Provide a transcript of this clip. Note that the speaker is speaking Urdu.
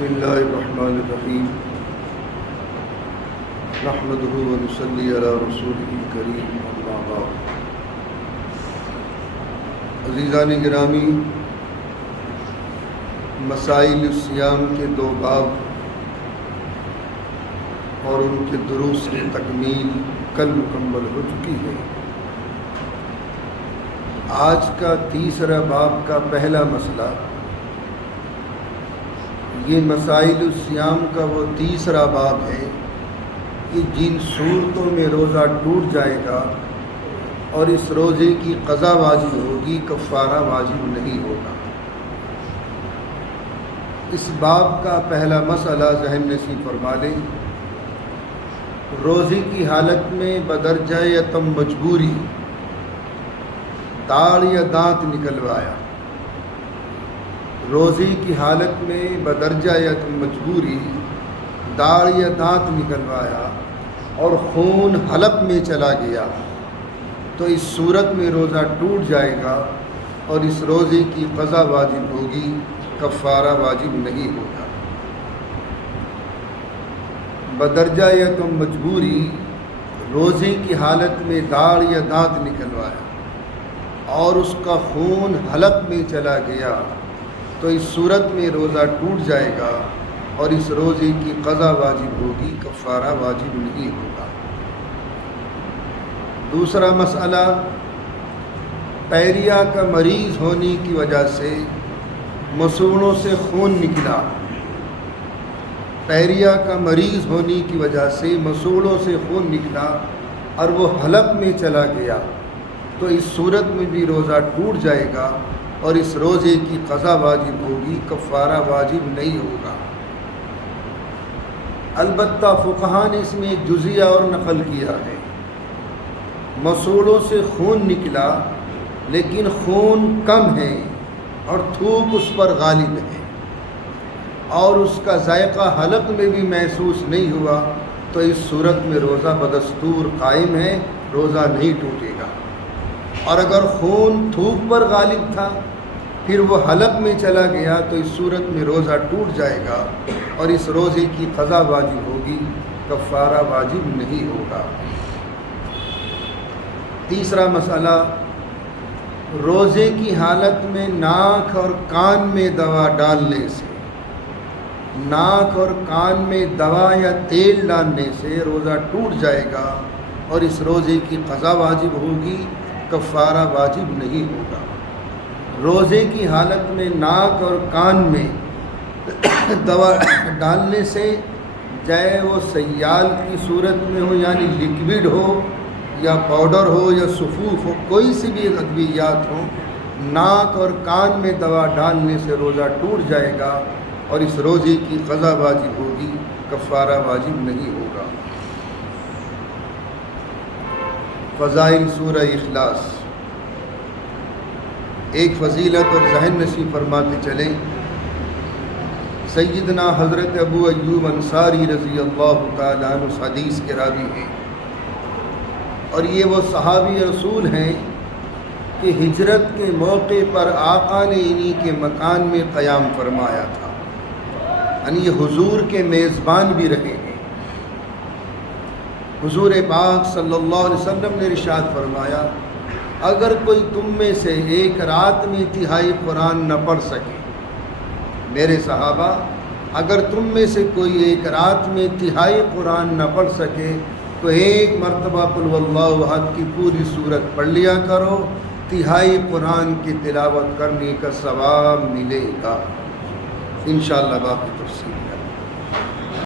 بسم اللہ الرحمن الرحیم نحمدہ ونصلی علی رسولہ الکریم اما بعد۔ عزیزان گرامی، مسائل الصیام کے 2 باب اور ان کے دروس کی تکمیل کل مکمل ہو چکی ہے۔ آج کا تیسرا باب کا پہلا مسئلہ، یہ مسائل الصیام کا وہ تیسرا باب ہے کہ جن صورتوں میں روزہ ٹوٹ جائے گا اور اس روزے کی قضا واجب ہوگی، کفارہ واجب نہیں ہوگا۔ اس باب کا پہلا مسئلہ ذہن نشین فرما لیں۔ روزے کی حالت میں بدرجہ یتم مجبوری داڑھ یا دانت نکلوایا، روزے کی حالت میں بدرجہ یتم مجبوری داڑھ یا دانت نکلوایا اور خون حلق میں چلا گیا تو اس صورت میں روزہ ٹوٹ جائے گا اور اس روزے کی قضا واجب ہوگی، کفارہ واجب نہیں ہوگا۔ بدرجہ یتم مجبوری روزے کی حالت میں داڑھ یا دانت نکلوایا اور اس کا خون حلق میں چلا گیا تو اس صورت میں روزہ ٹوٹ جائے گا اور اس روزے کی قضا واجب ہوگی، کفارہ واجب نہیں ہوگا۔ دوسرا مسئلہ، پیریا کا مریض ہونے کی وجہ سے مسوڑوں سے خون نکلا، پیریا کا مریض ہونے کی وجہ سے مسوڑوں سے خون نکلا اور وہ حلق میں چلا گیا تو اس صورت میں بھی روزہ ٹوٹ جائے گا اور اس روزے کی قضا واجب ہوگی، کفارہ واجب نہیں ہوگا۔ البتہ فقہاء نے اس میں ایک جزیہ اور نقل کیا ہے۔ مسوڑوں سے خون نکلا لیکن خون کم ہے اور تھوک اس پر غالب ہے اور اس کا ذائقہ حلق میں بھی محسوس نہیں ہوا تو اس صورت میں روزہ بدستور قائم ہے، روزہ نہیں ٹوٹے گا۔ اور اگر خون تھوک پر غالب تھا پھر وہ حلق میں چلا گیا تو اس صورت میں روزہ ٹوٹ جائے گا اور اس روزے کی قضا واجب ہوگی، کفارہ واجب نہیں ہوگا۔ تیسرا مسئلہ، روزے کی حالت میں ناک اور کان میں دوا ڈالنے سے، ناک اور کان میں دوا یا تیل ڈالنے سے روزہ ٹوٹ جائے گا اور اس روزے کی قضا واجب ہوگی، کفارہ واجب نہیں ہوگا۔ روزے کی حالت میں ناک اور کان میں دوا ڈالنے سے، چاہے وہ سیال کی صورت میں ہو یعنی لکوڈ ہو یا پاؤڈر ہو یا صفوف ہو، کوئی سی بھی ادویات ہوں، ناک اور کان میں دوا ڈالنے سے روزہ ٹوٹ جائے گا اور اس روزے کی قضا واجب ہوگی، کفارہ واجب نہیں ہوگا۔ فضائل سورہ اخلاص، ایک فضیلت اور ذہن نشین فرماتے چلیں۔ سیدنا حضرت ابو ایوب انصاری رضی اللہ تعالیٰ عنہ اس حدیث کے راوی ہیں اور یہ وہ صحابی رسول ہیں کہ ہجرت کے موقع پر آقا نے انہی کے مکان میں قیام فرمایا تھا، یعنی یہ حضور کے میزبان بھی رہے ہیں۔ حضور پاک صلی اللہ علیہ وسلم نے ارشاد فرمایا، اگر کوئی تم میں سے ایک رات میں تہائی قرآن نہ پڑھ سکے، میرے صحابہ اگر تم میں سے کوئی ایک رات میں تہائی قرآن نہ پڑھ سکے تو ایک مرتبہ قل واللہ احد کی پوری صورت پڑھ لیا کرو، تہائی قرآن کی تلاوت کرنے کا ثواب ملے گا۔ انشاءاللہ باقی تفصیل